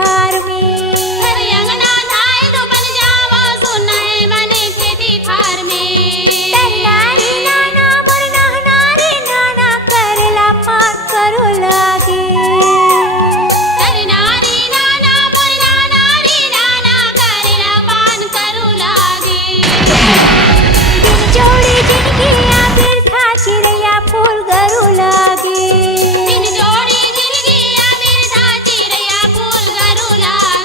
थार में। घर अंगना धाय तो बन जावा सोना है मने खेती थार में। नारी नाना मोर नारी नाना करला पान करो लागे। नारी नाना मोर नारी नाना करला पान करू लागे। दिन जोड़ी जिनकी आबिर था चिड़ैया फूल गरू लागे। दिन जोड़ी जिनकी आबिर था चिड़ैया फूल गरू लागे।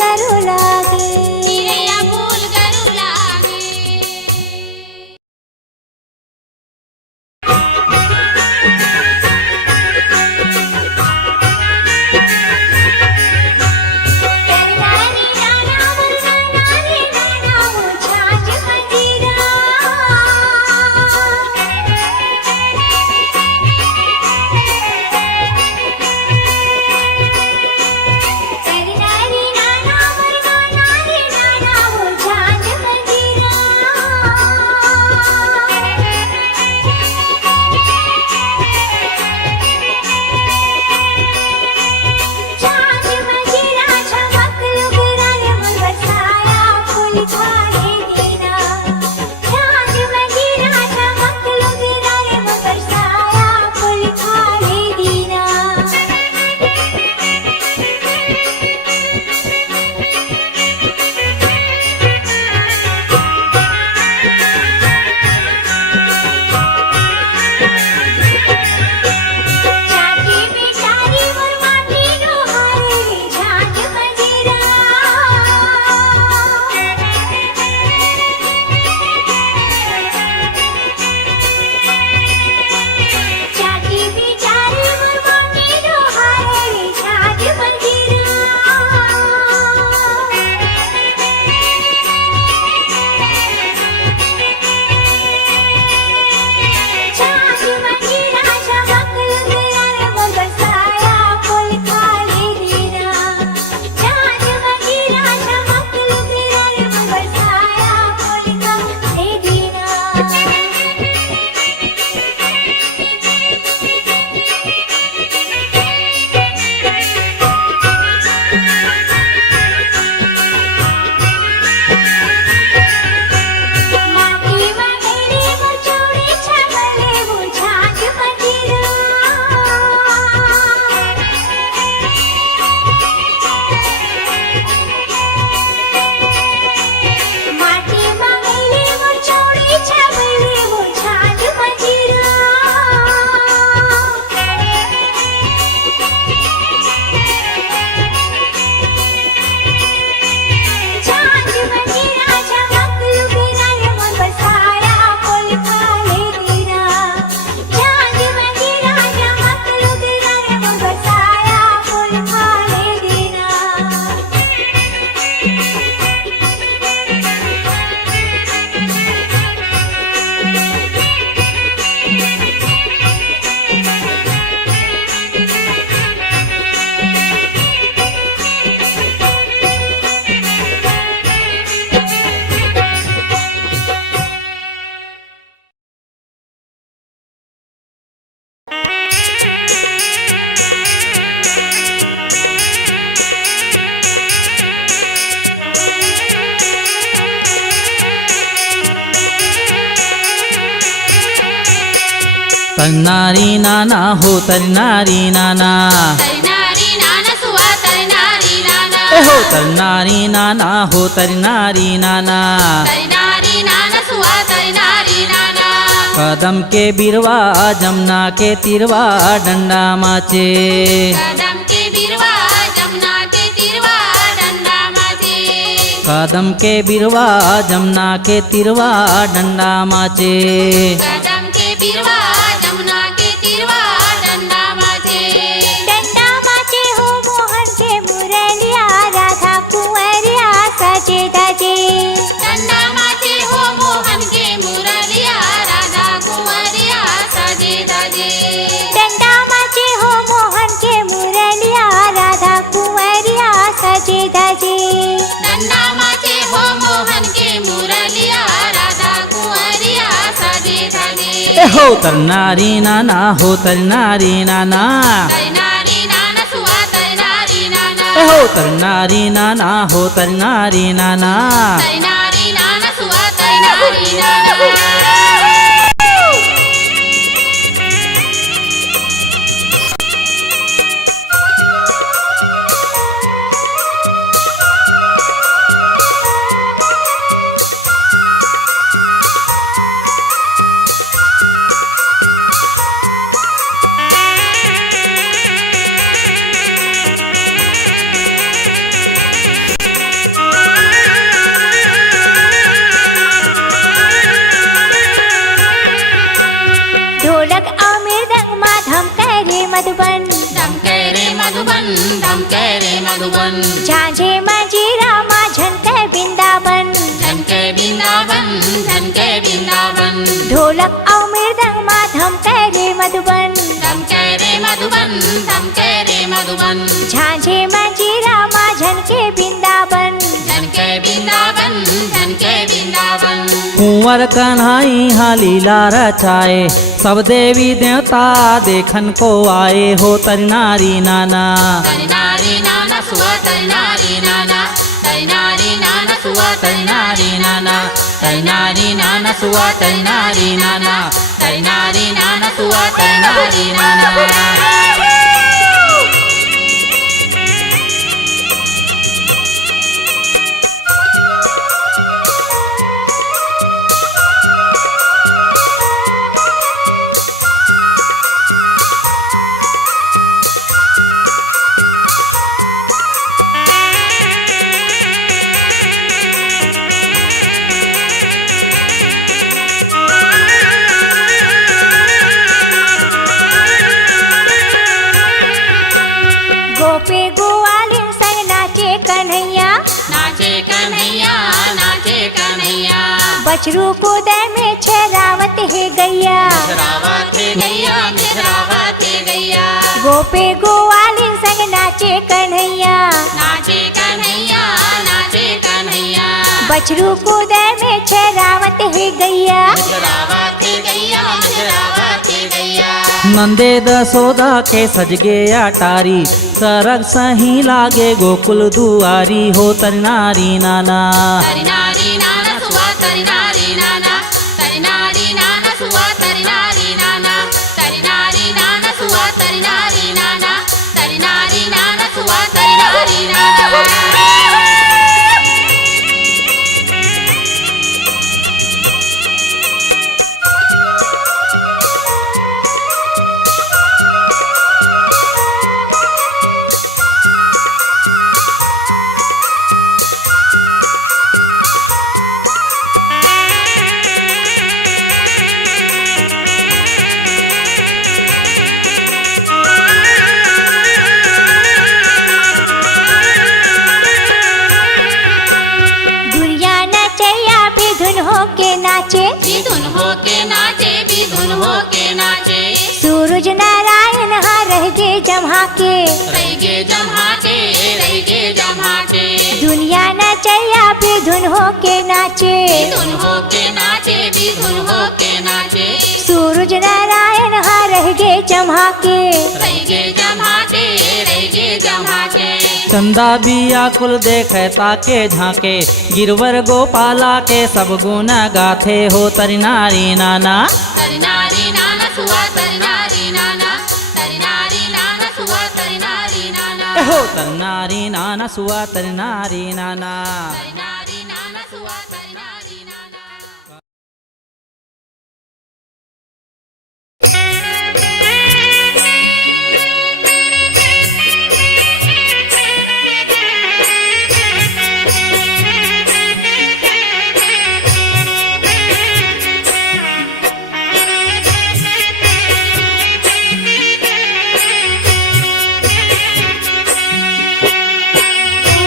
गरू लागे। चिरैया फूल गरू लागे। तरनारी नाना मुन्ना नारी नाना वो झांझ मंजीरा। तरनारी नाना मुन्ना नारी नाना वो झांझ मंजीरा। झांझ मंजीरा चमक लुगरा रे मन बरसाया फूल खाने दीना। झांझ मंजीरा चमक लुगरा रे मन बरसाया फूल खाने दीना। झांझी बिचारी मोर माटी नो हारे रे झांझ मंजीरा। झांझी बिचारी मोर माटी नो हारे रे झांझ मंजीरा। झांझ मंजीरा चमक लुगरा रे मन बरसाया फूल खाने दीना। झांझ मंजीरा चमक लुगरा रे मन बरसाया फूल खाने दीना। माटी मंगेरी मोर चूड़ी छगले वो झांझ मंजीरा। माटी मंगेरी मोर चूड़ी छगले वो झांझ मंजीरा। झांझ मंजीरा चमक लुगरा रे मन बरसाया फूल खाने दीना। झांझ मंजीरा चमक लुगरा रे मन बरसाया फूल खाने दीना। तरनारी नाना हो तरनारी नाना। तरनारी नाना सुआ तरनारी नाना। ए हो तरनारी नाना हो तरनारी नाना। तरनारी नाना सुआ तरनारी नाना। कदम के बिरवा जमुना के तिरवा डंडा माचे। कदम के बिरवा जमुना के तिरवा डंडा माचे। कदम के बिरवा जमुना के तिरवा डंडा माचे। कदम के बिरवा जमुना के तिरवा डंडा माचे। डंडा माचे हो मोहन के मुरलिया राधा कुंवरिया सजे धजे। डंडा माचे हो मोहन के मुरलिया राधा कुंवरिया सजे धजे। डंडा माचे हो मोहन के मुरलिया राधा कुंवरिया सजे धजे। डंडा माचे हो मोहन के मुरलिया राधा कुंवरिया सजे धजे। ए हो तरनारी नाना हो तरनारी नाना। तरनारी नाना सुआ तरनारी नाना। ए हो तरनारी नाना हो तरनारी नाना। तरनारी नाना सुआ तरनारी नाना। मधुबन धमके रे मधुबन, धमके रे मधुबन। झांझे मंजीरा माँ झनके वृंदावन झनके वृंदावन, झनके वृंदावन। ढोलक और मृदंग माँ धमके रे मधुबन धमके रे मधुबन, धमके रे मधुबन। झांझे मंजीरा माँ झनके वृंदावन झनके वृंदावन, झनके वृंदावन। कुंवर कन्हाई हाँ लीला रचाए, सब देवी देवता देखन को आए हो तरी नारी नाना। तरी नारी नाना सुआ, तरी नारी नाना, तरी नारी नाना सुआ, तरी नारी नाना, तरी नारी नाना सुआ, तरी नारी नाना, तरी नारी नाना सुआ, तरी नारी नाना। गोपी गोवालिन संग नाचे कन्हैया नाचे कन्हैया, नाचे कन्हैया। बछरू को दे में छरावत है गैया मिश्रावत है गैया, मिश्रावत है गैया। गोपी गोवालिन संग नाचे कन्हैया नाचे कन्हैया, नाचे कन्हैया। बछरू को दे में छरावत है गैया मिश्रावत है गैया, मिश्रावत है गैया। नंदे दसोदा के सज गया टारी, सरग सही लागे गोकुल दुआरी हो तरी नारी नाना। तरी नारी नाना सुआ, तरी नारी नाना, तरी नारी नाना सुआ, तरी नारी नाना, तरी नारी नाना सुआ, तरी नारी नाना, तरी नारी नाना सुआ, तरी नारी नाना। दुनिया नचैया भी धुन हो के नाचे भी धुन हो के नाचे, भी धुन हो के नाचे। सूरज नारायण हाँ रह गे जम्हा के रह गे जम्हा के, रह गे जम्हा के। दुनिया नचैया भी धुन हो के नाचे भी धुन हो के नाचे, भी धुन हो के नाचे। सूरज नारायण हाँ रह गे जम्हा के रह गे जम्हा के, रह गे जम्हा के। चंदा बिया कुल देखे ताके झांके, गिरवर गोपाला के सब गुण गाथे हो तरी नारी नाना। तरी नारी नाना सुआ, तरी नारी नाना, तरी नारी नाना सुआ, तरी नारी नाना। हो तरी नारी नाना सुआ तरी नारी नाना। तरी नारी नाना सुआ, तरी नारी नाना।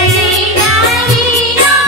नारी नारी नाना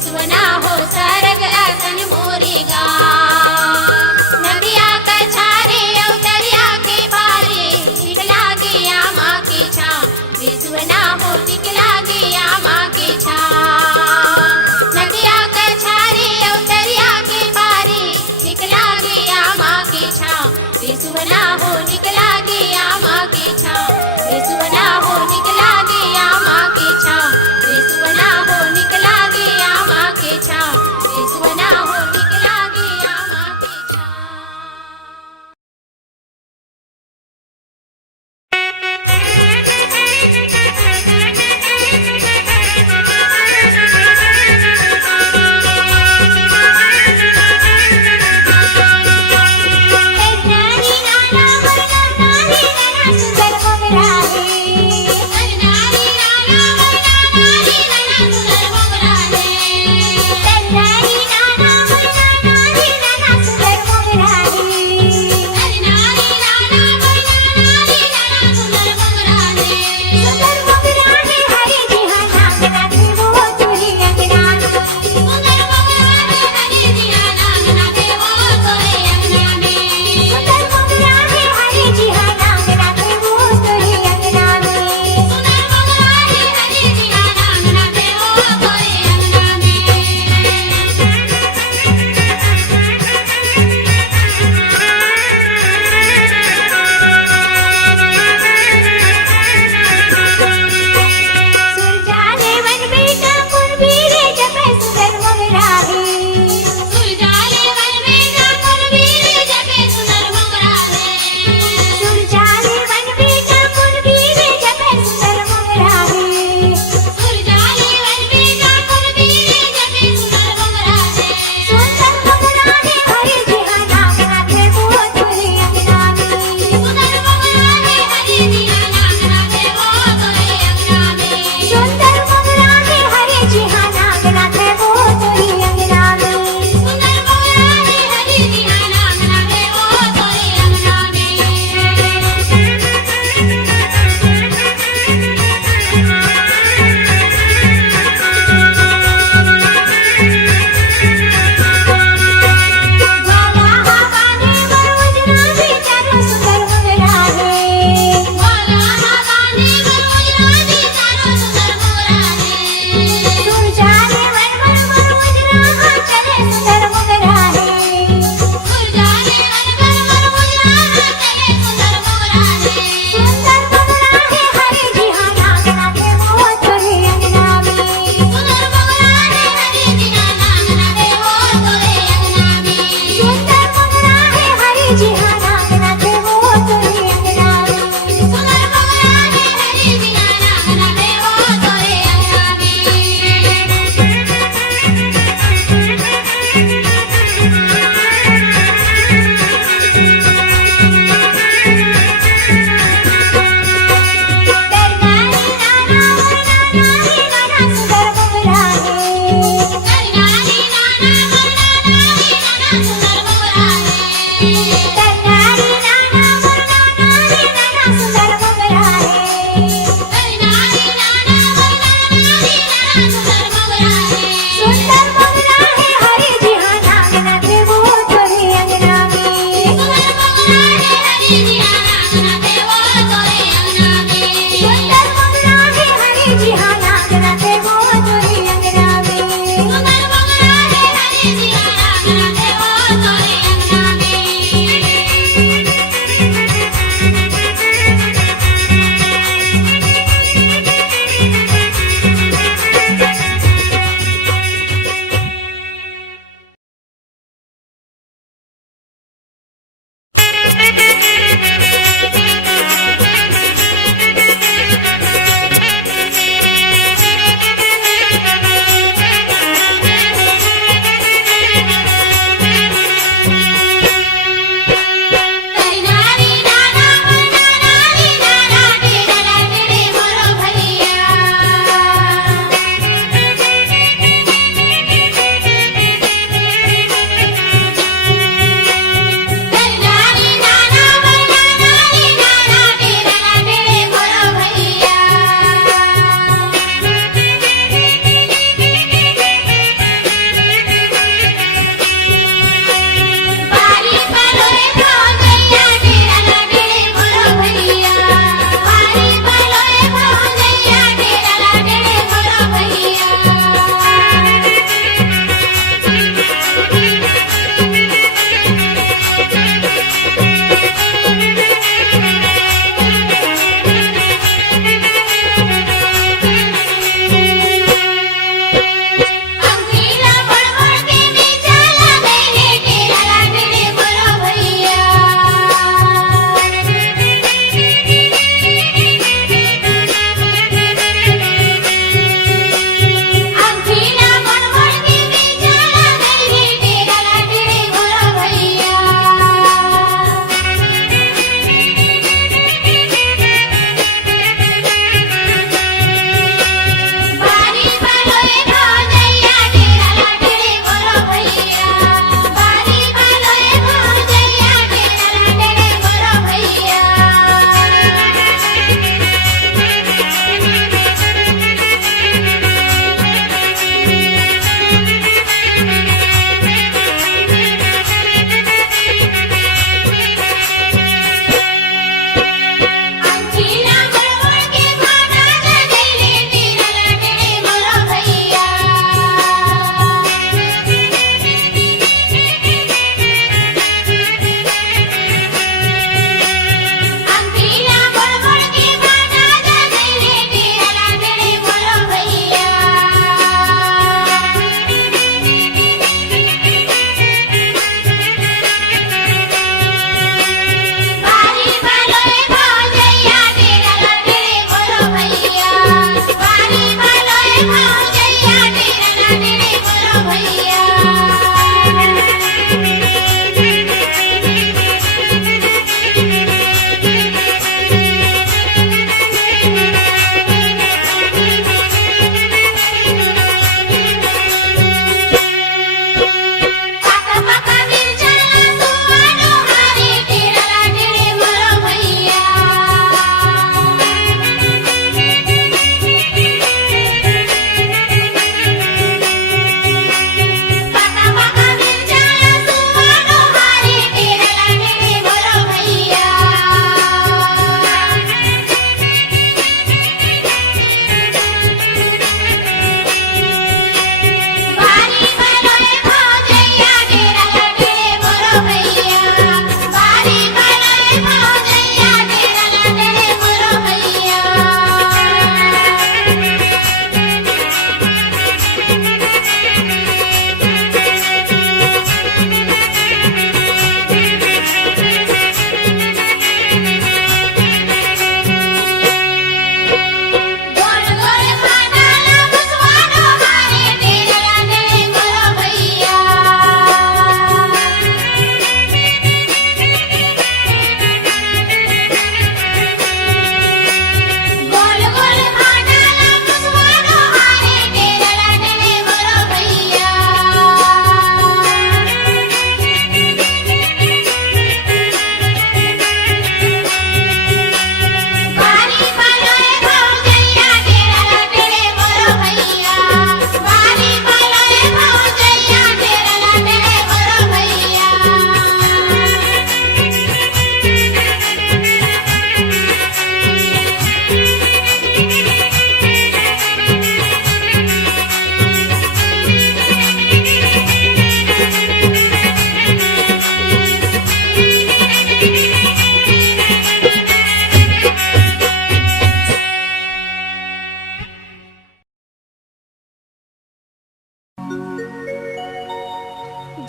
रिसवना हो सरग असन मोरी गा नदिया कछारे अवतरिया के बारे निकला गया माँ की छाँव रिसवना हो निकला गया माँ की छाँव नदिया कछारे अवतरिया के बारे निकला गया माँ की छाँव रिसवना हो निकला गया माँ की छाँव रिसवना हो निकला गया माँ की छाँव रिसवना हो निकला गया माँ की छाँव।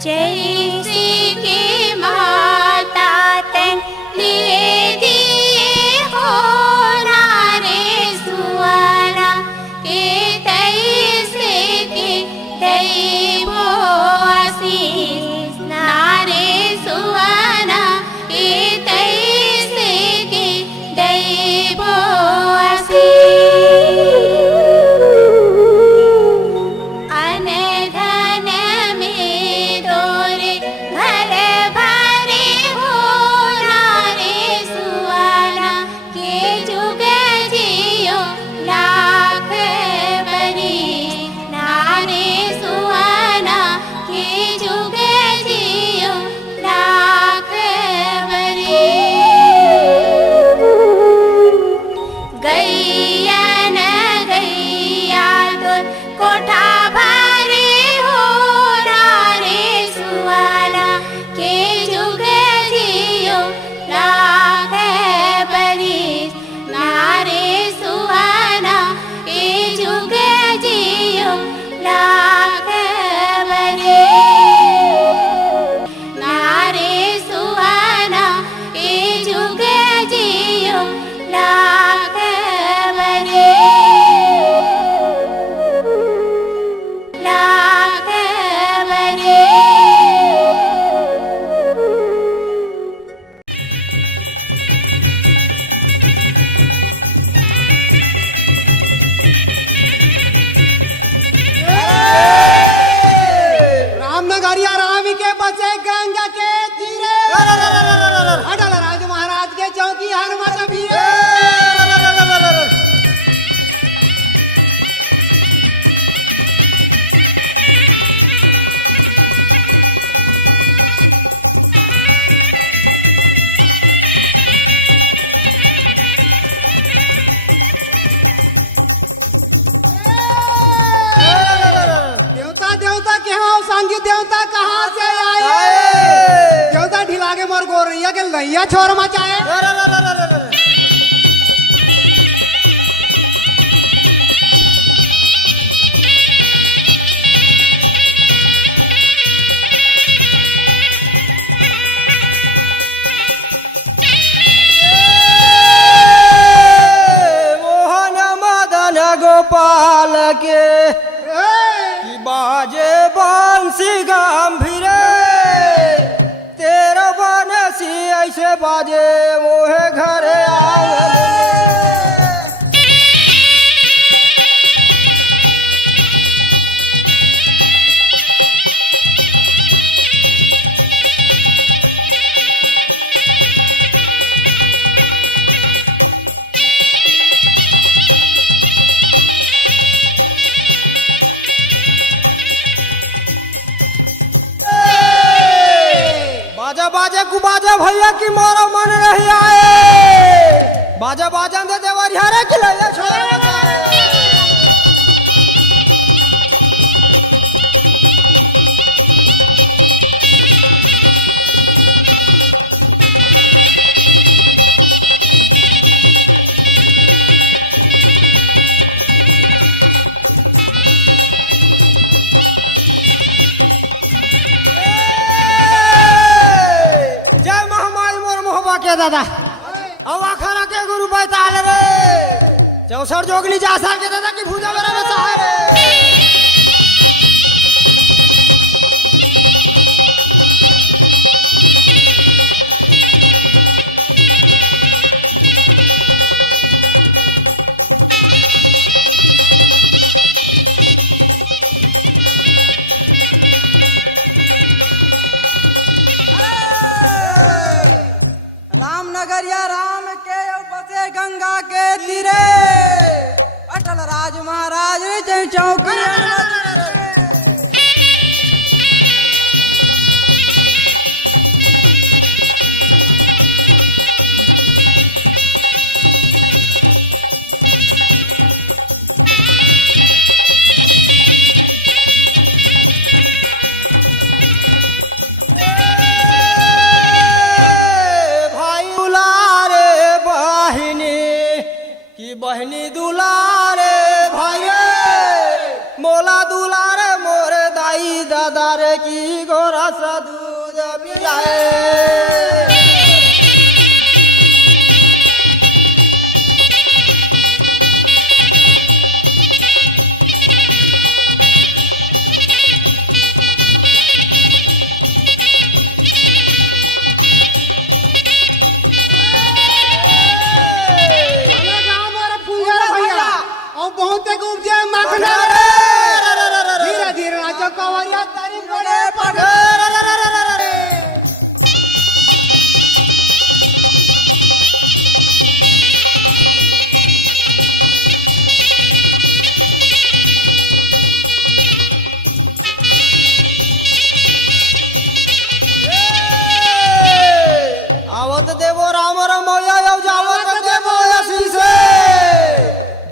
जैसे के माता तन लिए दिए हो नारे सुवाना के तैसे के दैवो आशीष नारे सुवाना के तैसे के दैवो आशीष अनधन में तोरे घर भरे हो नारे सुवाना के जुग जियो लाख बरी नारे सुवाना के जुग जियो लाख बरी गैया न गैया तो कोठा भरे हो नारे सुवाना के जुग जियो लाख बरिस नारे सुवाना के जुग जियो लाख बरिस नारे सुवाना के जुग जियो लाख बरिस लाख बरिस रामनगरिया रामी के बचे गंगा के तीरे अटल राज महाराज के चौकी हनुमत वीरे देवता देवता के हाँ सांगी देवता कहाँ से आए देवता ढिला के मोर गोरैया के लैया छोर मचाए मोहन मदन गोपाल के की बाजे बंसी गंभीर तेरा बनसी ऐसे बाजे मोहे घरे आंगन में। बाजा बाजे कु बाजा भैया की मारो मन रही आए बाजा बाजा दे देवरिया रे की लैया छोड़ बचाए। जय महामाई मोर मोहबा के दादा अब आखरा के गुरु बैताल रे 64 जोगली जा साल के दादा की भूजा मेरा बचा है रे। रामनगरिया राम के बसे गंगा के तीरे अटल राज महाराज चौकी बहनी दुलारे भाई मोला दुलारे मोरे दाई दादा रे की गोरा जाए। अरे गाँव में पूजा भैया और बहुत एक उपजे मखना धीरे धीरे नाचो कवरिया तारी बड़े आवत देवो राम राम मौया यौ जावत देवो आशीष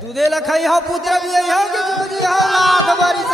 दूधे लखई हो पुत्र भी हो कि जुगजी हो लाख बरिस